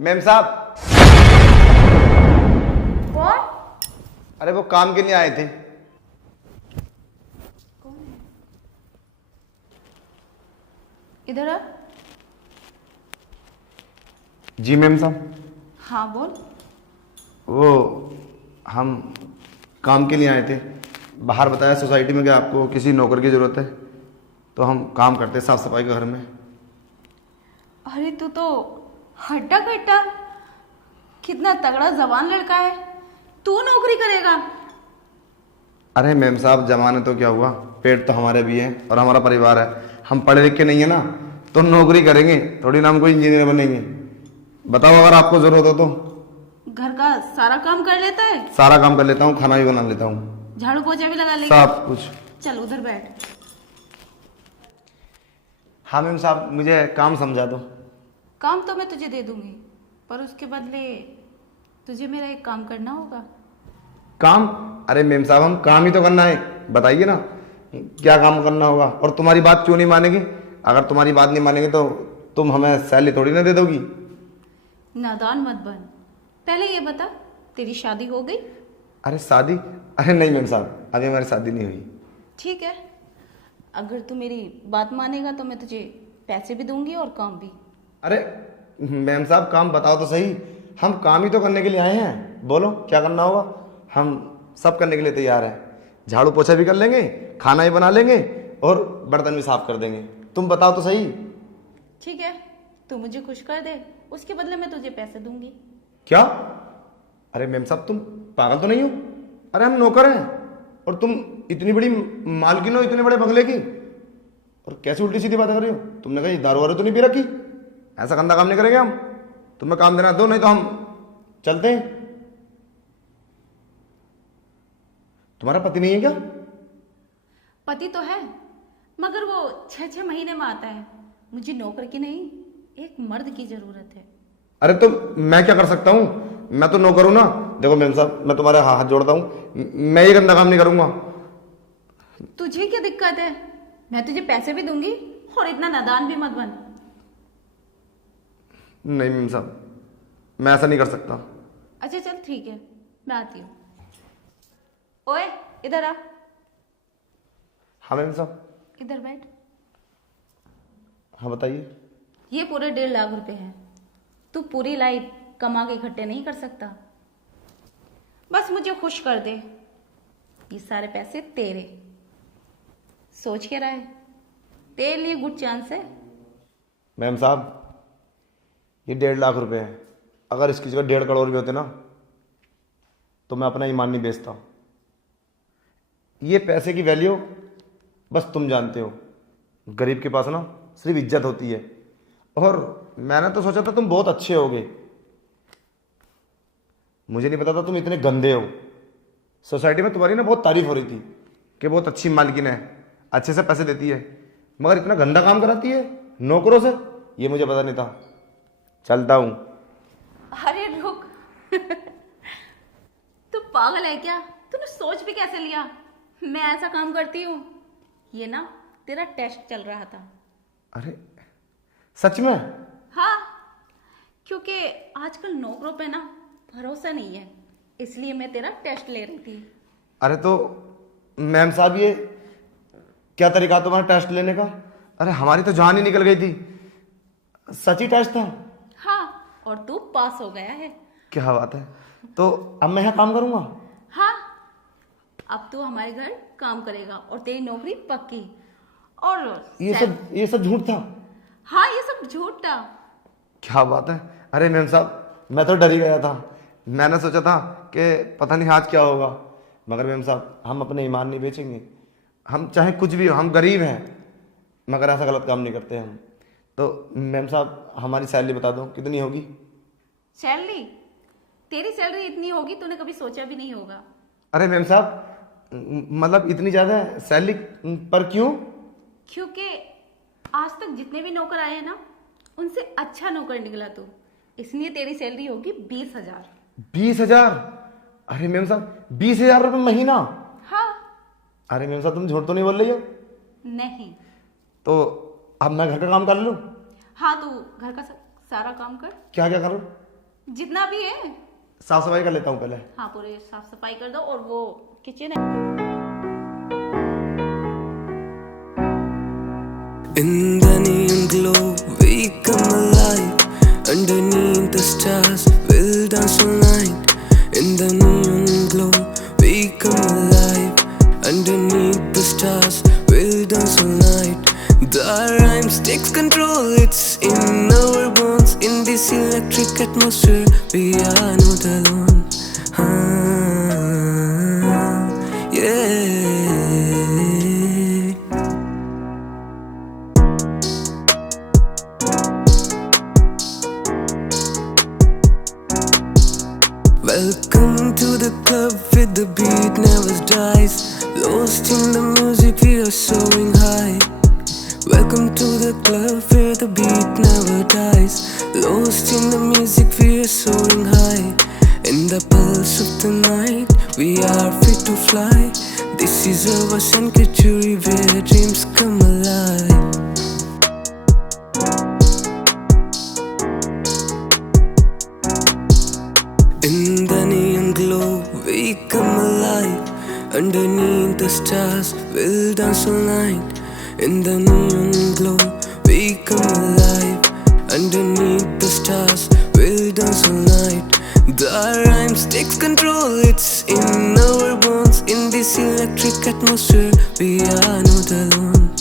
Ma'am साहब। कौन? अरे वो काम के लिए आए थे। कौन है? इधर आ। जी मैम साहब। हाँ बोल। वो हम काम के लिए आए थे। बाहर बताया सोसाइटी में कि आपको किसी नौकर की ज़रूरत है, तो हम काम करते हैं साफ सफाई के घर में। अरे तू तो हट्टा कट्टा, कितना तगड़ा जवान लड़का है। तू नौकरी करेगा? अरे मैम साहब, जमाने तो क्या हुआ, पेट तो हमारे भी है और हमारा परिवार है। हम पढ़े लिखे नहीं है ना, तो नौकरी करेंगे थोड़ी ना, हम कोई इंजीनियर बनेंगे। बताओ अगर आपको ज़रूरत हो तो। घर का सारा काम कर लेता है? सारा काम कर लेता हूँ, खाना भी बना लेता हूँ, झाड़ू पोछा भी लगा लेगा? सब कुछ। चल उधर बैठ। हाँ मैम साहब, मुझे काम समझा दो। काम तो मैं तुझे दे दूंगी, पर उसके बदले तुझे मेरा एक काम करना होगा। काम? अरे मैम साहब, हम काम ही तो करना है, बताइए ना क्या काम करना होगा। और तुम्हारी बात क्यों नहीं मानेंगे? अगर तुम्हारी बात नहीं मानेंगे तो तुम हमें सैलरी थोड़ी ना दे दोगी। नादान मत बन, पहले ये बता तेरी शादी हो गई? अरे शादी? अरे नहीं मैम साहब, अभी हमारी शादी नहीं हुई। ठीक है, अगर तू मेरी बात मानेगा तो मैं तुझे पैसे भी दूंगी और काम भी। अरे मैम साहब, काम बताओ तो सही। हम काम ही तो करने के लिए आए हैं, बोलो क्या करना होगा। हम सब करने के लिए तैयार हैं। झाड़ू पोछा भी कर लेंगे, खाना भी बना लेंगे और बर्तन भी साफ कर देंगे। तुम बताओ तो सही। ठीक है, तू मुझे खुश कर दे, उसके बदले मैं तुझे पैसे दूंगी। क्या? अरे मैम साहब, तुम पागल तो नहीं हो? अरे हम नौकर हैं और तुम इतनी बड़ी मालकिन हो इतने बड़े बंगले की, और कैसी उल्टी सीधी बातें कर रही हो? तुमने कहीं दारू वारू तो नहीं पी रखी? ऐसा गंदा काम नहीं करेंगे हम। तुम्हें काम देना दो, नहीं तो हम चलते हैं। तुम्हारा पति नहीं है क्या? पति तो है, मगर वो 6-6 महीने में आता है। मुझे नौकर की नहीं, एक मर्द की जरूरत है। अरे तो मैं क्या कर सकता हूँ? मैं तो नौकर हूं ना। देखो मैम साहब, मैं तुम्हारे हाथ जोड़ता हूँ, मैं ये गंदा काम नहीं करूंगा। तुझे क्या दिक्कत है? मैं तुझे पैसे भी दूंगी और इतना नादान भी मत बन। नहीं मैम साहब, मैं ऐसा नहीं कर सकता। अच्छा चल ठीक है, मैं आती हूँ। ओए इधर आ। हाँ मैम साहब। इधर बैठ। हाँ बताइए। ये पूरे 1.5 लाख रुपए हैं। तू पूरी लाइफ कमा के इकट्ठे नहीं कर सकता, बस मुझे खुश कर दे। ये सारे पैसे तेरे। सोच के रहा है, तेरे लिए गुड चांस है। मैम साहब, ये 1.5 लाख रुपए हैं। अगर इसकी जगह 1.5 करोड़ भी होते ना, तो मैं अपना ईमान नहीं बेचता। ये पैसे की वैल्यू बस तुम जानते हो। गरीब के पास ना सिर्फ इज्जत होती है। और मैंने तो सोचा था तुम बहुत अच्छे होगे, मुझे नहीं पता था तुम इतने गंदे हो। सोसाइटी में तुम्हारी ना बहुत तारीफ हो रही थी कि बहुत अच्छी मालकिन है, अच्छे से पैसे देती है, मगर इतना गंदा काम कराती है नौकरों से, ये मुझे पता नहीं था। चलता हूं। अरे रुक तू पागल है क्या? तूने सोच भी कैसे लिया मैं ऐसा काम करती हूँ? ये ना तेरा टेस्ट चल रहा था। अरे सच में? हाँ, क्योंकि आजकल नौकरों पे ना भरोसा नहीं है, इसलिए मैं तेरा टेस्ट ले रही थी। अरे तो मैम साहब, ये क्या तरीका तुम्हारा टेस्ट लेने का? अरे हमारी तो जान ही निकल गई थी। सच ही टेस्ट था? हाँ, और तू पास हो गया है। क्या बात है। तो अब मैं यहाँ काम करूंगा? हाँ, अब तू हमारे घर काम करेगा और तेरी नौकरी पक्की। और ये सब झूठ था? हाँ, ये सब झूठ था। क्या बात है। अरे मैम साहब, मैं तो डर ही गया था। मैंने सोचा था कि पता नहीं आज क्या होगा, मगर मैम साहब हम अपने ईमान नहीं बेचेंगे। हम चाहे कुछ भी हो, हम गरीब हैं, मगर ऐसा गलत काम नहीं करते हम। तो मैम साहब हमारी सैलरी बता दो, कितनी होगी? सैलरी? तेरी सैलरी इतनी होगी तूने कभी सोचा भी नहीं होगा। अरे मैम साहब, मतलब इतनी ज़्यादा सैलरी पर क्यों? क्योंकि आज तक जितने भी नौकर आए हैं ना, उनसे अच्छा नौकर निकला तू, इसलिए तेरी सैलरी होगी 20,000। 20,000? अरे मैम साहब, 20,000 रुपये महीना? हाँ। अरे मैम साहब, तुम झूठ तो नहीं बोल रही हो? नहीं। तो अब मैं घर का काम कर लूँ? हाँ, तू घर का सारा काम कर। क्या क्या करूँ? जितना भी है। साफ सफाई कर लेता हूँ पहले। हाँ, पूरे साफ सफाई कर दो। और वो किचन है। In the neon glow, we come alive. Underneath the stars, we'll dance all night. In the neon glow, we come alive. Underneath the stars, we'll dance all night. The rhymes takes control, it's in our bones. In this electric atmosphere, we are not alone. Yeah. Welcome to the club with the beat never dies. Lost in the music, we are soaring high. Welcome to the club where the beat never dies. Lost in the music, we are soaring high. In the pulse of the night, we are free to fly. This is our sanctuary where dreams come alive. In the neon glow, we come alive. Underneath the stars, we'll dance all night. In the neon glow, we come alive. Underneath the stars, we'll dance all night. The rhymes takes control, it's in our bones. In this electric atmosphere, we are not alone.